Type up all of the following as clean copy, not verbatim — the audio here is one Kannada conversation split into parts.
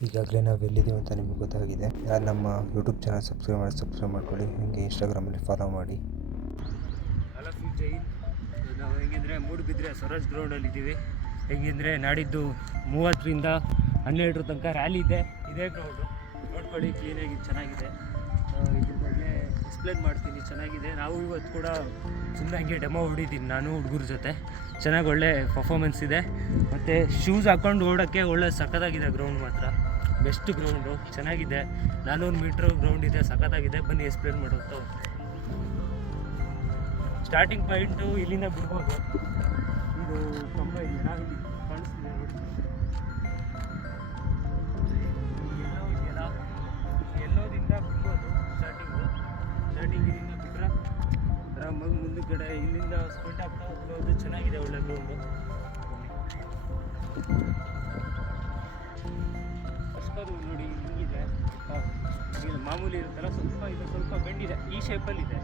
ಈಗಾಗಲೇ ನಾವು ಎಲ್ಲಿದ್ದೀವಿ ಅಂತ ನಿಮಗೆ ಗೊತ್ತಾಗಿದೆ. ಯಾರು ನಮ್ಮ ಯೂಟ್ಯೂಬ್ ಚಾನಲ್ ಸಬ್ಸ್ಕ್ರೈಬ್ ಮಾಡ್ಕೊಳ್ಳಿ, ಹಾಗೆ ಇನ್ಸ್ಟಾಗ್ರಾಮಲ್ಲಿ ಫಾಲೋ ಮಾಡಿ. ಹಲೋ ಜೈನ್, ನಾವು ಹೆಂಗಂದರೆ ಮೂಡುಬಿದ್ರೆ ಸ್ವರಾಜ್ ಗ್ರೌಂಡಲ್ಲಿ ಇದ್ದೀವಿ. ಹೆಂಗಂದರೆ ನಾಡಿದ್ದು 30ರಿಂದ 12 ತನಕ ರ್ಯಾಲಿ ಇದೆ. ಇದೇ ಗ್ರೌಂಡು ನೋಡ್ಕೊಳ್ಳಿ, ಕ್ಲೀನಾಗಿ ಚೆನ್ನಾಗಿದೆ. ಇದ್ರ ಬಗ್ಗೆ ಎಕ್ಸ್ಪ್ಲೇನ್ ಮಾಡ್ತೀನಿ, ಚೆನ್ನಾಗಿದೆ. ನಾವು ಇವತ್ತು ಕೂಡ ಸುಮ್ಮನೆ ಹಂಗೆ ಡೆಮೋ ಹೊಡಿದ್ದೀನಿ, ನಾನು ಹುಡುಗರ ಜೊತೆ. ಚೆನ್ನಾಗಿ ಒಳ್ಳೆ ಪರ್ಫಾಮೆನ್ಸ್ ಇದೆ. ಮತ್ತು ಶೂಸ್ ಹಾಕ್ಕೊಂಡು ಓಡೋಕ್ಕೆ ಒಳ್ಳೆ ಸಖತ್ತಾಗಿದೆ. ಗ್ರೌಂಡ್ ಮಾತ್ರ ಬೆಸ್ಟ್ ಗ್ರೌಂಡು, ಚೆನ್ನಾಗಿದೆ. 400 ಮೀಟ್ರ್ ಗ್ರೌಂಡ್ ಇದೆ, ಸಖತ್ತಾಗಿದೆ. ಬನ್ನಿ ಎಕ್ಸ್ಪ್ಲೇನ್ ಮಾಡೋದು. ಸ್ಟಾರ್ಟಿಂಗ್ ಪಾಯಿಂಟು ಇಲ್ಲಿಂದ ಬಿಡ್ಬೋದು. ಇದು ಕಂಬ ಇದೆಯಲ್ಲ, ಇಲ್ಲಿ ಕಾಣಿಸ್ತಿದೆ ನೋಡಿ, ಎಲ್ಲೋದಿಂದ ಬಿಡ್ಬೋದು. ಸ್ಟಾರ್ಟಿಂಗ್ ಇಲ್ಲಿಂದ ಬಿಟ್ಟರೆ ಆರಾಮಾಗಿ ಮುಂದೆ ಕಡೆ ಇಲ್ಲಿಂದ ಸ್ಪೆಂಟ್ ಆಗ್ತಾ ಹೋಗ್ಬೋದು. ಚೆನ್ನಾಗಿದೆ, ಒಳ್ಳೆ ಗ್ರೌಂಡು. ಅಷ್ಟದು ನೋಡಿ ಹಿಂಗಿದೆ, ಈಗ ಮಾಮೂಲಿ ಇರುತ್ತಲ್ಲ, ಸ್ವಲ್ಪ ಬೆಂಡಿದೆ, ಈ ಶೇಪಲ್ಲಿದೆ,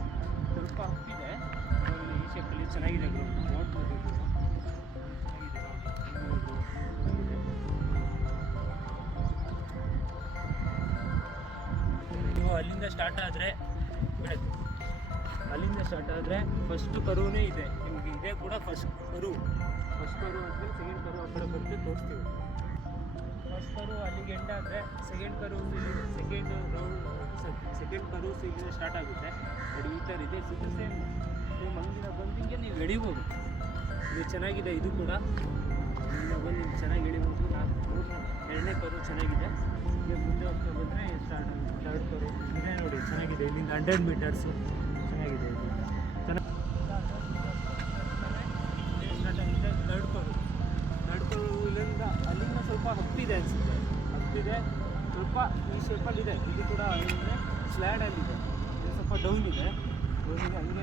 ಸ್ವಲ್ಪ ಹಪ್ಪಿದೆ. ಈ ಶೇಪಲ್ಲಿ ಚೆನ್ನಾಗಿದೆ ಗ್ರೌಂಡ್, ನೋಡ್ಬೋದು. ನೀವು ಅಲ್ಲಿಂದ ಸ್ಟಾರ್ಟ್ ಆದರೆ ಫಸ್ಟ್ ಕರುವೇ ಇದೆ ನಿಮಗೆ. ಇದೇ ಕೂಡ ಫಸ್ಟ್ ಕರು ಅಂದರೆ ಸೆಕೆಂಡ್ ಕರು ಆ ಕಡೆ ಬಂದು ತೋರಿಸ್ತೀವಿ. ಫಸ್ಟ್ ಕರು ಅಲ್ಲಿಗೆ ಎಂಡ್ ಆದರೆ ಸೆಕೆಂಡ್ ಕರು ಇಲ್ಲಿಂದ ಸ್ಟಾರ್ಟ್ ಆಗುತ್ತೆ. ನೋಡಿ, ಈ ಥರ ಇದೆ. ಸೇಮ್ ಮಂದಿನ ಬಂದಿಂಗೆ ನೀವು ಎಳಿಬೋದು. ಇದು ಚೆನ್ನಾಗಿದೆ. ಇದು ಕೂಡ ಇಲ್ಲಿಂದ ಬಂದು ನೀವು ಚೆನ್ನಾಗಿ ಎಳಿಬೋದು. ಎರಡನೇ ಕರು ಚೆನ್ನಾಗಿದೆ. ಈಗ ಮುಂದೆ ಹೋಗ್ತಾ ಬಂದರೆ ಥರ್ಡ್ ಕರು ಇದೇ ನೋಡಿ, ಚೆನ್ನಾಗಿದೆ. ಇಲ್ಲಿಂದ 100 ಮೀಟರ್ಸು ಚೆನ್ನಾಗಿದೆ. ಸ್ಟಾರ್ಟ್ ಆಗಿದೆ ಥರ್ಡ್ ಕರು. ಇಲ್ಲಿಂದ ಅಲ್ಲಿಂದ ಸ್ವಲ್ಪ ಹಪ್ಪಿದೆ ಅನಿಸುತ್ತೆ, ಸ್ವಲ್ಪ ಈ ಶೇಪಲ್ಲಿದೆ. ಇದು ಕೂಡ ಅಂದರೆ ಸ್ಲ್ಯಾಡಲ್ಲಿದೆ, ಇದು ಸ್ವಲ್ಪ ಡೌನ್ ಇದೆ. ಹಂಗೆ ಮುಂದೆ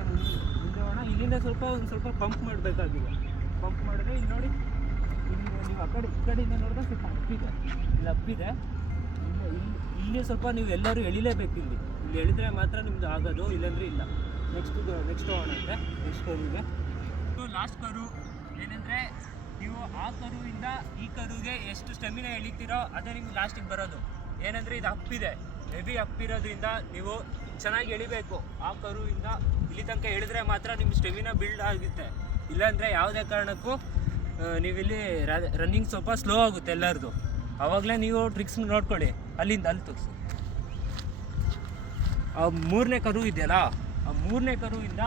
ಹೋಗೋಣ. ಇಲ್ಲಿಂದ ಒಂದು ಸ್ವಲ್ಪ ಪಂಪ್ ಮಾಡಬೇಕಾಗಿದೆ. ಪಂಪ್ ಮಾಡಿದ್ರೆ ಇಲ್ಲಿ ನೋಡಿ, ಇಲ್ಲಿ ನೀವು ಈ ಕಡೆಯಿಂದ ನೋಡಿದ್ರೆ ಸ್ವಲ್ಪ ಹಪ್ಪಿದೆ. ಇಲ್ಲಿ ಸ್ವಲ್ಪ ನೀವು ಎಲ್ಲರೂ ಎಳಿಲೇಬೇಕು. ಇಲ್ಲಿ ಎಳಿದ್ರೆ ಮಾತ್ರ ನಿಮ್ದು ಆಗೋದು, ಇಲ್ಲಾಂದರೆ ಇಲ್ಲ. ನೆಕ್ಸ್ಟ್ ಹೋಗೋಣ ಅಂದರೆ ನೆಕ್ಸ್ಟ್ ಕರುಗೆ. ಲಾಸ್ಟ್ ಕರು ಏನಂದರೆ, ನೀವು ಆ ಕರುವಿಂದ ಈ ಕರುಗೆ ಎಷ್ಟು ಸ್ಟೆಮಿನಾ ಎಳಿತೀರೋ ಅದೇ ನಿಮ್ಗೆ ಲಾಸ್ಟಿಗೆ ಬರೋದು. ಏನಂದರೆ ಇದು ಹಪ್ಪಿದೆ, ಹೆವಿ ಹಪ್ಪಿರೋದ್ರಿಂದ ನೀವು ಚೆನ್ನಾಗಿ ಎಳಿಬೇಕು. ಆ ಕರುವಿಂದ ಇಲ್ಲಿ ತನಕ ಎಳಿದ್ರೆ ಮಾತ್ರ ನಿಮ್ಮ ಸ್ಟೆಮಿನಾ ಬಿಲ್ಡ್ ಆಗುತ್ತೆ. ಇಲ್ಲಾಂದರೆ ಯಾವುದೇ ಕಾರಣಕ್ಕೂ ನೀವಿಲ್ಲಿ ರನ್ನಿಂಗ್ ಸ್ವಲ್ಪ ಸ್ಲೋ ಆಗುತ್ತೆ ಎಲ್ಲರದು. ಆವಾಗಲೇ ನೀವು ಟ್ರಿಕ್ಸ್ ನೋಡ್ಕೊಳ್ಳಿ. ಅಲ್ಲಿಂದ ಅಲ್ಲಿ ತೋರಿಸಿ. ಆ 3ನೇ ಕರು ಇದೆಯಲ್ಲ, ಆ 3ನೇ ಕರುವಿಂದ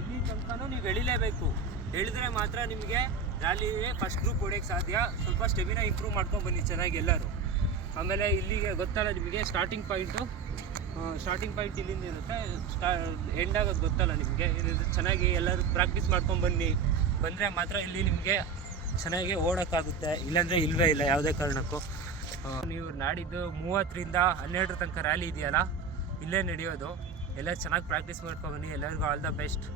ಇಲ್ಲಿ ತನಕ ನೀವು ಎಳಿಲೇಬೇಕು. ಎಳಿದ್ರೆ ಮಾತ್ರ ನಿಮಗೆ ರ್ಯಾಲಿಗೆ ಫಸ್ಟ್ ಗ್ರೂಪ್ ಹೊಡೆಯೋಕ್ಕೆ ಸಾಧ್ಯ. ಸ್ವಲ್ಪ ಸ್ಟೆಮಿನಾ ಇಂಪ್ರೂವ್ ಮಾಡ್ಕೊಂಡು ಬನ್ನಿ ಚೆನ್ನಾಗಿ ಎಲ್ಲರೂ. ಆಮೇಲೆ ಇಲ್ಲಿಗೆ ಗೊತ್ತಲ್ಲ ನಿಮಗೆ, ಸ್ಟಾರ್ಟಿಂಗ್ ಪಾಯಿಂಟ್ ಇಲ್ಲಿಂದ ಇರುತ್ತೆ, ಎಂಡ್ ಆಗೋದು ಗೊತ್ತಲ್ಲ ನಿಮಗೆ. ಚೆನ್ನಾಗಿ ಎಲ್ಲರೂ ಪ್ರಾಕ್ಟೀಸ್ ಮಾಡ್ಕೊಂಡು ಬಂದರೆ ಮಾತ್ರ ಇಲ್ಲಿ ನಿಮಗೆ ಚೆನ್ನಾಗಿ ಓಡೋಕ್ಕಾಗುತ್ತೆ. ಇಲ್ಲಾಂದರೆ ಇಲ್ಲವೇ ಇಲ್ಲ ಯಾವುದೇ ಕಾರಣಕ್ಕೂ. ನೀವು ನಾಡಿದ್ದು 30ರಿಂದ 12 ತನಕ ರ್ಯಾಲಿ ಇದೆಯಲ್ಲ, ಇಲ್ಲೇ ನಡೆಯೋದು. ಎಲ್ಲ ಚೆನ್ನಾಗಿ ಪ್ರಾಕ್ಟೀಸ್ ಮಾಡ್ಕೊಂಡು ಬನ್ನಿ. ಎಲ್ಲರಿಗೂ ಆಲ್ ದ ಬೆಸ್ಟ್.